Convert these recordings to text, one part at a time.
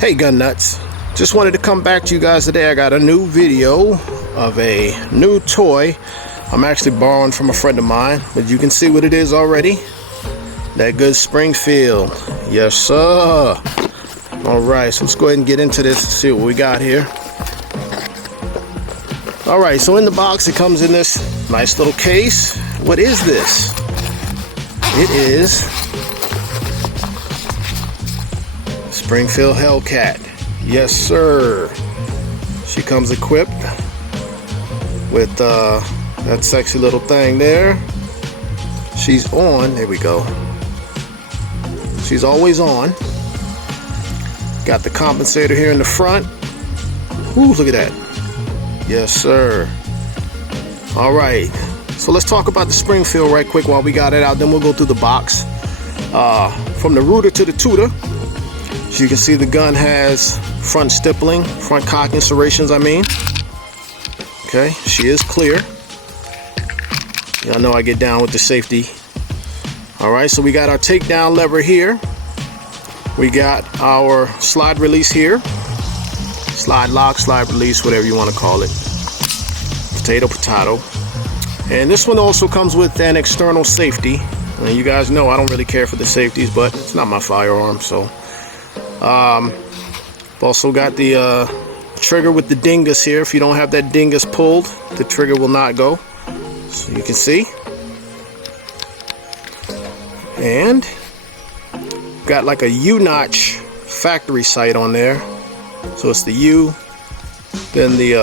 Hey gun nuts, just wanted to come back to you guys today. I got a new video of a new toy I'm actually borrowing from a friend of mine, but you can see what it is already. That good Springfield, yes sir. Alright, so let's go ahead and get into this and see what we got here. Alright, so in the box it comes in this nice little case. What is this? It is Springfield Hellcat. Yes sir. She comes equipped with that sexy little thing there. She's on. There we go. She's always on. Got the compensator here in the front. Ooh, look at that. Yes sir. Alright, so let's talk about the Springfield right quick while we got it out, then we'll go through the box. From the rooter to the tutor, so you can see the gun has front stippling, front cock serrations I mean. Okay, she is clear. Y'all know I get down with the safety. Alright, so we got our takedown lever here. We got our slide release here. Slide lock, slide release, whatever you want to call it. Potato, potato. And this one also comes with an external safety. And you guys know I don't really care for the safeties, but it's not my firearm, so. Also got the trigger with the dingus here. If you don't have that dingus pulled, the trigger will not go. So you can see. And got like a U-notch factory sight on there. So it's the U, then the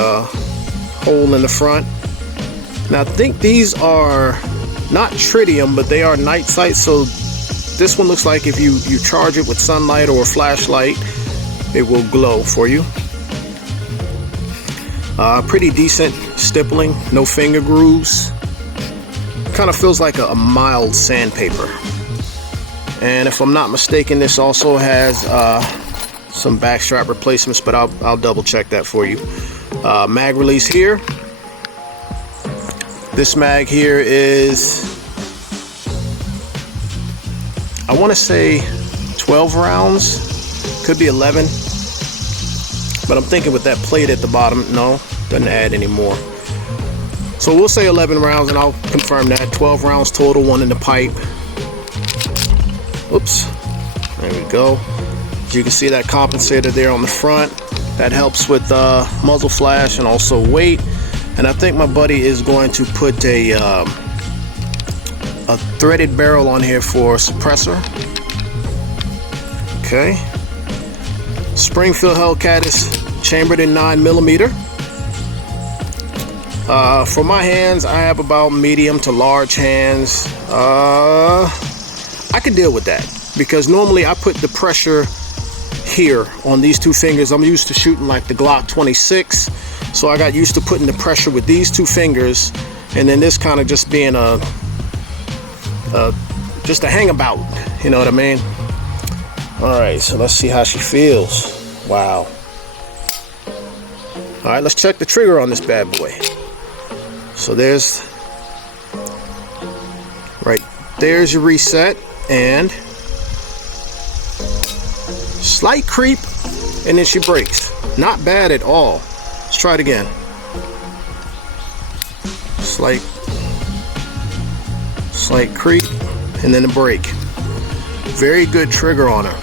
hole in the front. Now I think these are not tritium, but they are night sights. So this one looks like if you charge it with sunlight or a flashlight, it will glow for you. Pretty decent stippling, no finger grooves. Kind of feels like a mild sandpaper. And if I'm not mistaken, this also has some backstrap replacements, but I'll double check that for you. Mag release here. This mag here is, I want to say 12 rounds, could be 11, but I'm thinking with that plate at the bottom, no, doesn't add any more. So we'll say 11 rounds and I'll confirm that. 12 rounds total, one in the pipe. Oops, there we go. As you can see that compensator there on the front, that helps with muzzle flash and also weight. And I think my buddy is going to put a threaded barrel on here for suppressor. Okay. Springfield Hellcat is chambered in 9mm. For my hands, I have about medium to large hands. I could deal with that because normally I put the pressure here on these two fingers. I'm used to shooting like the Glock 26, so I got used to putting the pressure with these two fingers, and then this kind of just being just a hangabout, you know what I mean? All right, so let's see how she feels. Wow. All right, let's check the trigger on this bad boy. So there's your reset, and slight creep, and then she breaks. Not bad at all. Let's try it again. Slight creep, and then a break. Very good trigger on her.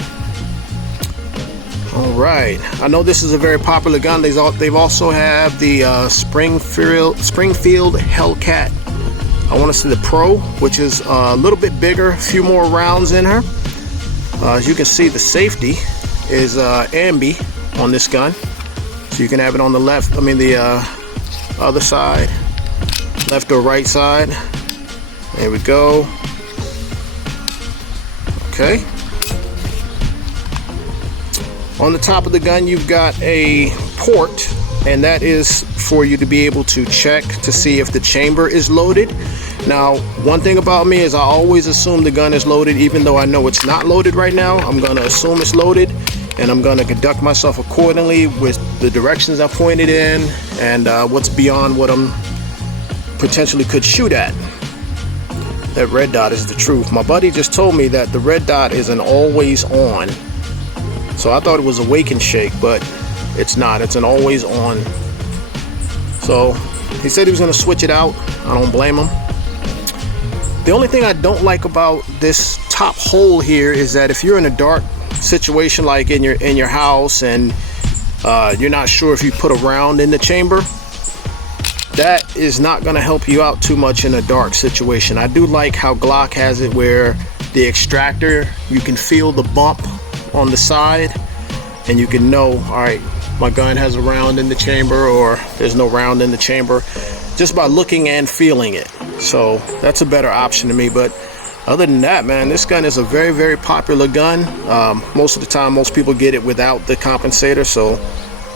Alright, I know this is a very popular gun. They've also have the Springfield Hellcat, I want to say the Pro, which is a little bit bigger, a few more rounds in her. As you can see, the safety is ambi on this gun, so you can have it on the left, the other side, left or right side. There we go. Okay. On the top of the gun, you've got a port, and that is for you to be able to check to see if the chamber is loaded. Now, one thing about me is I always assume the gun is loaded, even though I know it's not loaded right now. I'm going to assume it's loaded, and I'm going to conduct myself accordingly with the directions I pointed in and what's beyond what I'm potentially could shoot at. That red dot is the truth. My buddy just told me that the red dot is an always on. So I thought it was a wake and shake, but it's not. It's an always on. So he said he was going to switch it out. I don't blame him. The only thing I don't like about this top hole here is that if you're in a dark situation, like in your house, and you're not sure if you put a round in the chamber, that is not going to help you out too much in a dark situation. I do like how Glock has it where the extractor, you can feel the bump on the side and you can know, all right, my gun has a round in the chamber or there's no round in the chamber, just by looking and feeling it. So that's a better option to me. But other than that, man, this gun is a very, very popular gun. Most of the time, most people get it without the compensator, so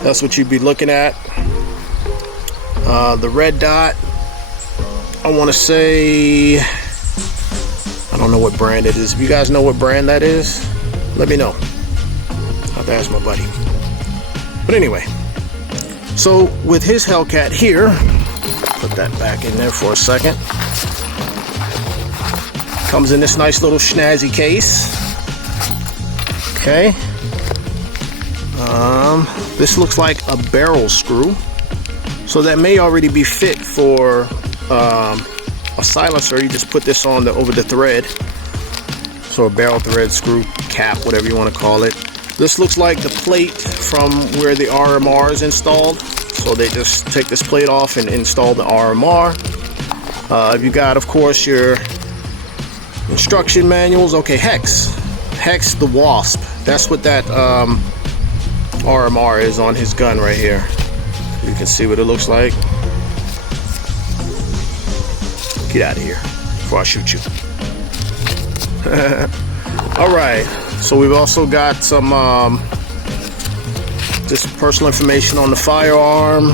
that's what you'd be looking at. The red dot, I want to say, I don't know what brand it is. If you guys know what brand that is, let me know. I'll have to ask my buddy. But anyway, so with his Hellcat here, put that back in there for a second. Comes in this nice little snazzy case. Okay. This looks like a barrel screw. So that may already be fit for a silencer. You just put this on over the thread. So a barrel thread screw cap, whatever you want to call it. This looks like the plate from where the RMR is installed. So they just take this plate off and install the RMR. You got, of course, your instruction manuals. Okay, Hex the Wasp. That's what that RMR is on his gun right here. You can see what it looks like. Get out of here before I shoot you. All right, so we've also got some just personal information on the firearm,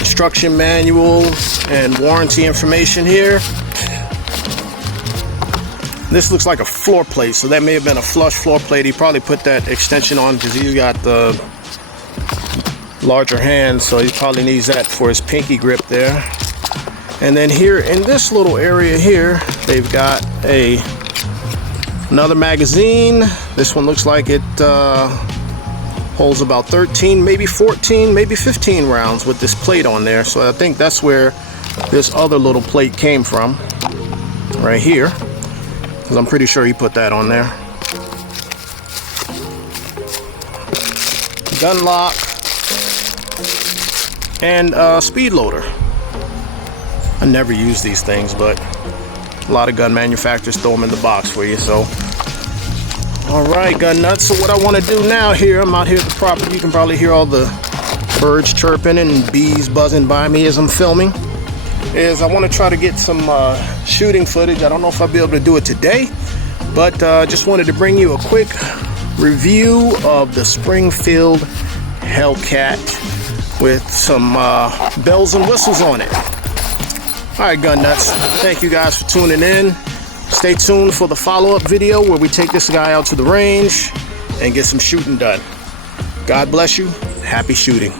instruction manual, and warranty information here. This looks like a floor plate, so that may have been a flush floor plate. He probably put that extension on because he's got the larger hand, so he probably needs that for his pinky grip there. And then here in this little area here, they've got another magazine. This one looks like it holds about 13, maybe 14, maybe 15 rounds with this plate on there. So I think that's where this other little plate came from, right here, because I'm pretty sure he put that on there. Gun lock and speed loader. I never use these things, but a lot of gun manufacturers throw them in the box for you. So all right, gun nuts, so what I want to do now here, I'm out here at the property. You can probably hear all the birds chirping and bees buzzing by me as I'm filming. Is I want to try to get some shooting footage. I don't know if I'll be able to do it today, but just wanted to bring you a quick review of the Springfield Hellcat with some bells and whistles on it. All right, gun nuts, thank you guys for tuning in. Stay tuned for the follow-up video where we take this guy out to the range and get some shooting done. God bless you. Happy shooting.